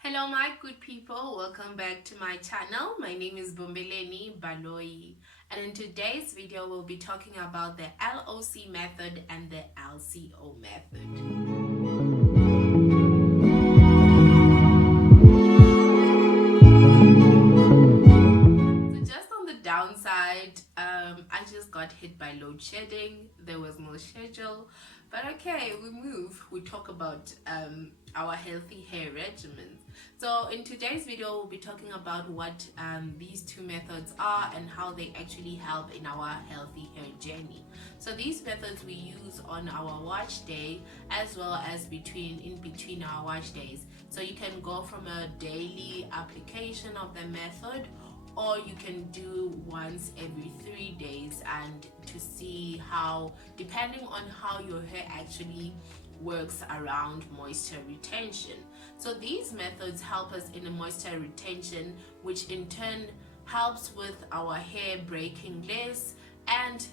Hello my good people, welcome back to my channel. My name is Bombeleni Baloi, and in today's video we'll be talking about the LOC method and the LCO method. So just on the downside, I just got hit by load shedding. There was no schedule, but okay, we talk about our healthy hair regimens. So in today's video we'll be talking about what these two methods are and how they actually help in our healthy hair journey. So these methods we use on our wash day as well as in between our wash days. So you can go from a daily application of the method, or you can do once every 3 days, and to see how, depending on how your hair actually works around moisture retention. So these methods help us in the moisture retention, which in turn helps with our hair breaking less and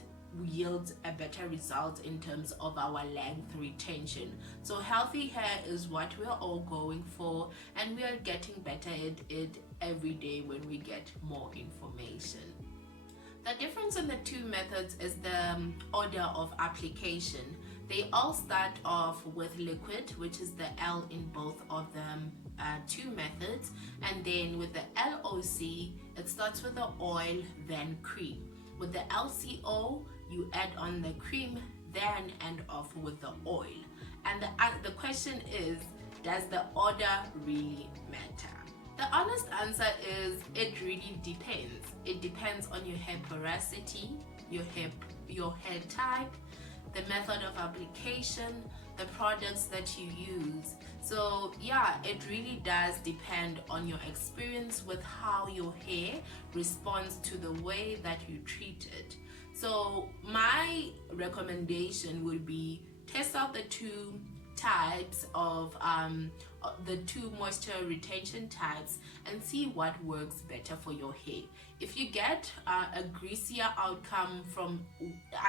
yields a better result in terms of our length retention. So healthy hair is what we're all going for, and we are getting better at it every day when we get more information. The difference in the two methods is the order of application. They all start off with liquid, which is the L in both of the two methods, and then with the LOC it starts with the oil then cream. With the LCO you add on the cream then end off with the oil. And the question is, does the order really matter? The honest answer is it really depends. It depends on your hair porosity, your hair type, the method of application, the products that you use. So yeah, it really does depend on your experience with how your hair responds to the way that you treat it. So my recommendation would be test out the two types of the two moisture retention types and see what works better for your hair. If you get a greasier outcome from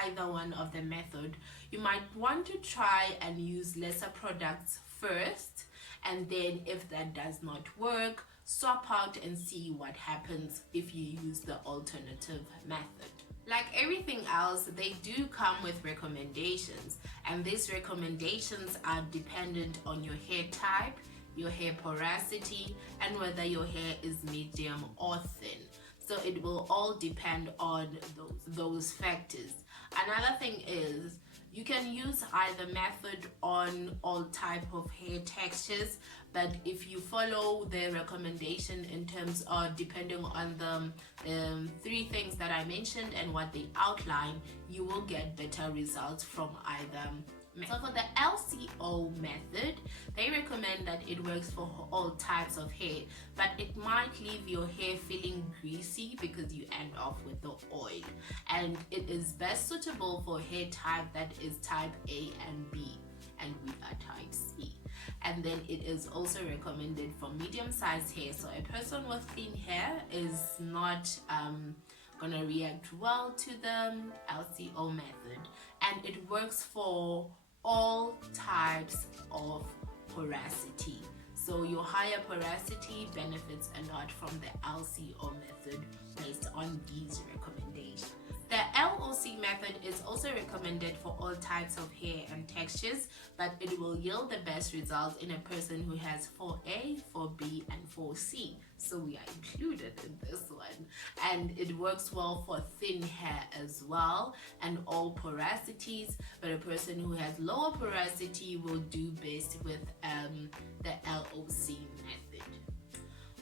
either one of the method, you might want to try and use lesser products first, and then if that does not work, swap out and see what happens if you use the alternative method. Like everything else, they do come with recommendations, and these recommendations are dependent on your hair type, your hair porosity, and whether your hair is medium or thin. So it will all depend on those factors. Another thing is, you can use either method on all type of hair textures, but if you follow the recommendation in terms of depending on the three things that I mentioned and what they outline, you will get better results from either. So for the LCO method, they recommend that it works for all types of hair, but it might leave your hair feeling greasy because you end off with the oil. And it is best suitable for hair type that is type A and B, and we are type C. And then it is also recommended for medium-sized hair. So a person with thin hair is not gonna react well to the LCO method, and it works for all types of porosity. So your higher porosity benefits a lot from the LCO method based on these recommendations. The LOC method is also recommended for all types of hair and textures, but it will yield the best results in a person who has 4A, 4B, and 4C. So we are included in this one. And it works well for thin hair as well and all porosities, but a person who has lower porosity will do best with the LOC method.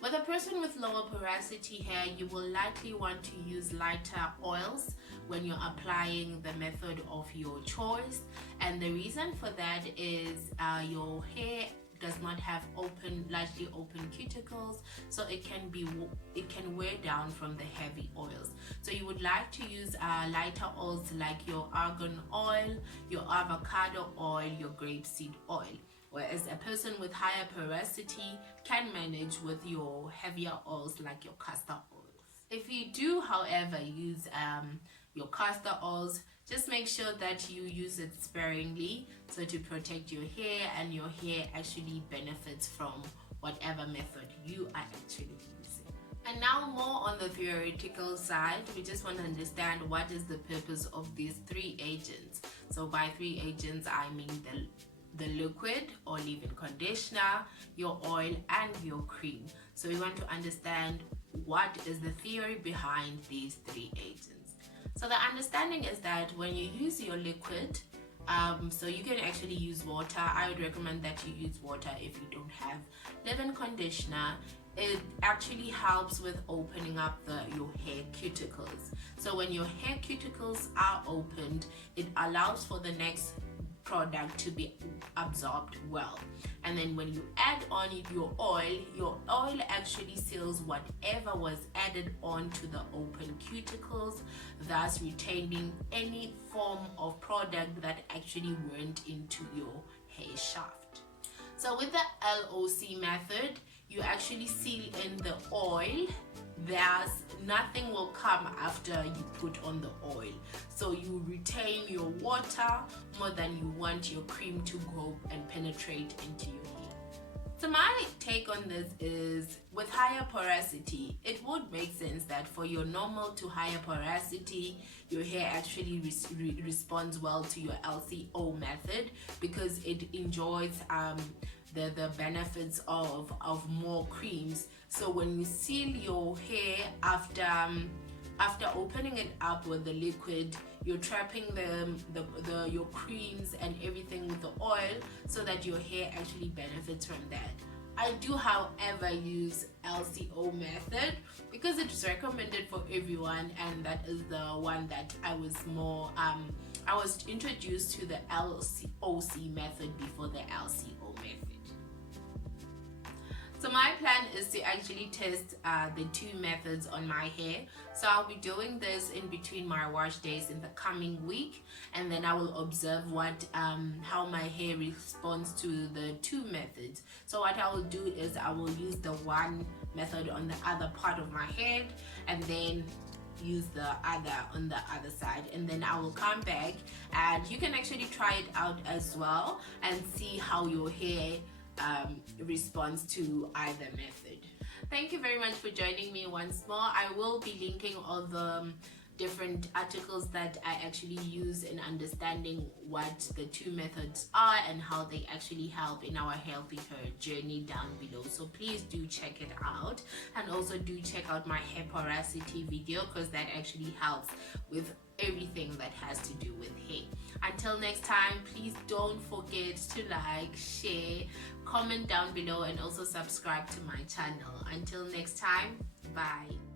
With a person with lower porosity hair, you will likely want to use lighter oils when you're applying the method of your choice. And the reason for that is your hair does not have largely open cuticles, so it can wear down from the heavy oils. So you would like to use lighter oils like your argan oil, your avocado oil, your grapeseed oil. Whereas a person with higher porosity can manage with your heavier oils like your castor oils. If you do, however, use your castor oils, just make sure that you use it sparingly, so to protect your hair and your hair actually benefits from whatever method you are actually using. And now more on the theoretical side, we just want to understand what is the purpose of these 3 agents. So by 3 agents, I mean the liquid or leave-in conditioner, your oil, and your cream. So we want to understand what is the theory behind these 3 agents. So the understanding is that when you use your liquid, so you can actually use water. I would recommend that you use water if you don't have leave-in conditioner. It actually helps with opening up your hair cuticles. So when your hair cuticles are opened, it allows for the next product to be absorbed well. And then when you add on your oil actually seals whatever was added onto the open cuticles, thus retaining any form of product that actually went into your hair shaft. So with the LOC method, you actually seal in the oil. There's nothing will come after you put on the oil, so you retain your water more than you want your cream to go and penetrate into your hair. So my take on this is, with higher porosity, it would make sense that for your normal to higher porosity, your hair actually responds well to your LCO method, because it enjoys the benefits of more creams. So when you seal your hair after opening it up with the liquid, you're trapping your creams and everything with the oil, so that your hair actually benefits from that. I do, however, use LCO method because it's recommended for everyone, and that is the one that I was introduced to the LOC method before the LCO method. So my plan is to actually test the 2 methods on my hair. So I'll be doing this in between my wash days in the coming week, and then I will observe how my hair responds to the 2 methods. So what I will do is I will use the 1 method on the other part of my head, and then use the other on the other side, and then I will come back, and you can actually try it out as well and see how your hair response to either method. Thank you very much for joining me once more. I will be linking all the different articles that I actually use in understanding what the 2 methods are and how they actually help in our healthy hair journey down below. So please do check it out, and also do check out my hair porosity video, because that actually helps with everything that has to do with hair. Until next time, please don't forget to like, share, comment down below, and also subscribe to my channel. Until next time, bye.